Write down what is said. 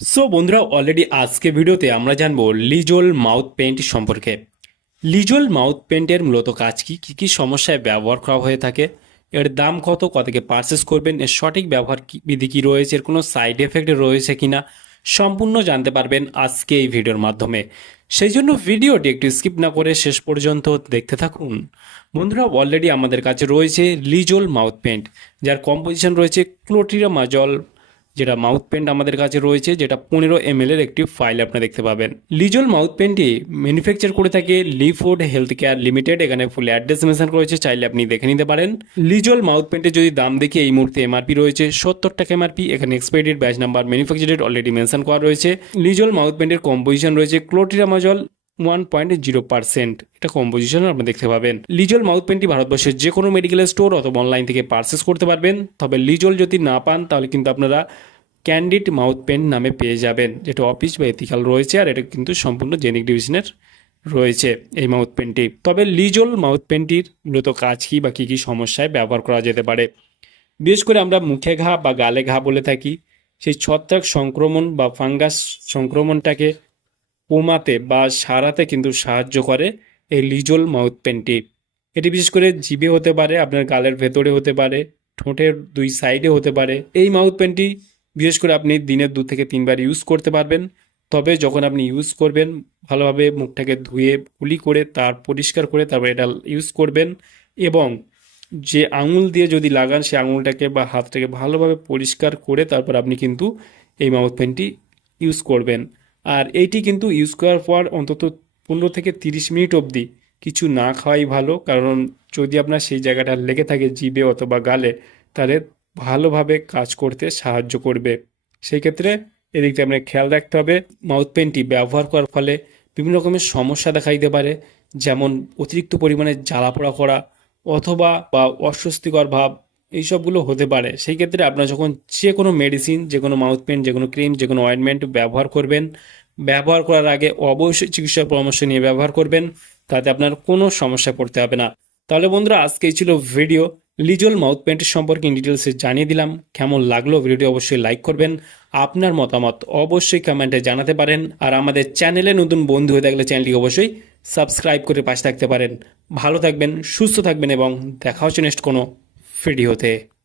So বন্ধুরা already আজকে ভিডিওতে আমরা জানবো লিজল মাউথ পেন্ট সম্পর্কে। লিজল মাউথ পেন্টের মূলত কাজ কি কী কী সমস্যায় ব্যবহার করা হয়ে থাকে, এর দাম কত, কত থেকে পারচেস করবেন, এর সঠিক ব্যবহার বিধি কী রয়েছে, এর কোনো সাইড এফেক্ট রয়েছে কিনা সম্পূর্ণ জানতে পারবেন আজকে এই ভিডিওর মাধ্যমে। সেই জন্য ভিডিওটি একটু স্কিপ না করে শেষ পর্যন্ত দেখতে থাকুন। বন্ধুরা অলরেডি আমাদের কাছে রয়েছে লিজল মাউথ পেন্ট, যার কম্পোজিশন রয়েছে ক্লোট্রিরামাজল, যেটা মাউথ পেন্ট আমাদের কাছে রয়েছে, যেটা 15 ml এর একটি ফাইল আপনারা দেখতে পাবেন। লিজল মাউথ পেন্টটি ম্যানুফ্যাকচার করে থাকে লিফুড হেলথ কেয়ার লিমিটেড। এখানে ফুল অ্যাড্রেস মেনশন রয়েছে, চাইলে আপনি দেখে নিতে পারেন। লিজল মাউথ পেন্টের যদি দাম দেখি এই মুহূর্তে এমআরপি রয়েছে 70 টাকা এমআরপি। এখানে expiry date, batch number, manufacture date already mention করা রয়েছে। লিজল মাউথ পেন্টের কম্পোজিশন রয়েছে ক্লোট্রিরামাজল 1.0%, এটা কম্পোজিশন আপনারা দেখতে পাবেন। লিজল মাউথ পেন্টটি ভারতবর্ষের যে কোনো মেডিকেল স্টোর অথবা অনলাইন থেকে পারচেস করতে পারবেন। তবে লিজল যদি না পান তাহলে কিন্তু আপনারা ক্যান্ডিড মাউথ পেন্ট নামে পেয়ে যাবেন, যেটা অফিস বা এথিক্যাল রয়েছে, আর এটা কিন্তু সম্পূর্ণ জেনিক ডিভিশনের রয়েছে এই মাউথ পেন্টটি। তবে লিজল মাউথ পেন্টটির মূলত কাজ কী বা কী কী সমস্যায় ব্যবহার করা যেতে পারে, বিশেষ করে আমরা মুখে ঘা বা গালে ঘা বলে থাকি, সেই ছত্রাক সংক্রমণ বা ফাঙ্গাস সংক্রমণটাকে কমাতে বা সারাতে কিন্তু সাহায্য করে এই লিজল মাউথ পেন্টটি। এটি বিশেষ করে জিভে হতে পারে, আপনার গালের ভেতরে হতে পারে, ঠোঁটের দুই সাইডে হতে পারে। এই মাউথ পেন্টটি বিশেষ করে আপনি দিনে 2 থেকে 3 বার ইউজ করতে পারবেন। তবে যখন আপনি ইউজ করবেন ভালোভাবে মুখটাকে ধুয়ে কুলি করে তার পরিষ্কার করে তারপর এটা ইউজ করবেন, এবং যে আঙুল দিয়ে যদি লাগান সেই আঙুলটাকে বা হাতটাকে ভালোভাবে পরিষ্কার করে তারপর আপনি কিন্তু এই মাউথ পেন্টটি ইউজ করবেন। আর এইটি কিন্তু ইউজ করার পর অন্তত 15 থেকে 30 মিনিট অবধি কিছু না খাওয়াই ভালো, কারণ যদি আপনার সেই জায়গাটা লেগে থাকে জিভে অথবা গালে, তাহলে ভালোভাবে কাজ করতে সাহায্য করবে। সেই ক্ষেত্রে এদিকটা আপনাকে খেয়াল রাখতে হবে। মাউথ পেনটি ব্যবহার করার ফলে বিভিন্ন রকমের সমস্যা দেখা দিতে পারে, যেমন অতিরিক্ত পরিমাণে জ্বালা পোড়া করা অথবা বা অস্বস্তিকর ভাব, এইসবগুলো হতে পারে। সেই ক্ষেত্রে আপনারা যখন যে কোনো মেডিসিন, যে কোনো মাউথ পেন, যে কোনো ক্রিম, যে কোনো অয়েনমেন্ট ব্যবহার করবেন, ব্যবহার করার আগে অবশ্যই চিকিৎসার পরামর্শ নিয়ে ব্যবহার করবেন, তাতে আপনার কোনো সমস্যায় পড়তে হবে না। তাহলে বন্ধুরা আজকেই ছিল ভিডিও, লিজল মাউথ পেন্টের সম্পর্কে ইন ডিটেলসে জানিয়ে দিলাম। কেমন লাগলো ভিডিওটি অবশ্যই লাইক করবেন, আপনার মতামত অবশ্যই কমেন্টে জানাতে পারেন। আর আমাদের চ্যানেলে নতুন বন্ধু হয়ে থাকলে চ্যানেলটি অবশ্যই সাবস্ক্রাইব করে পাশে থাকতে পারেন। ভালো থাকবেন, সুস্থ থাকবেন, এবং দেখা হচ্ছে নেক্সট কোনো ভিডিওতে।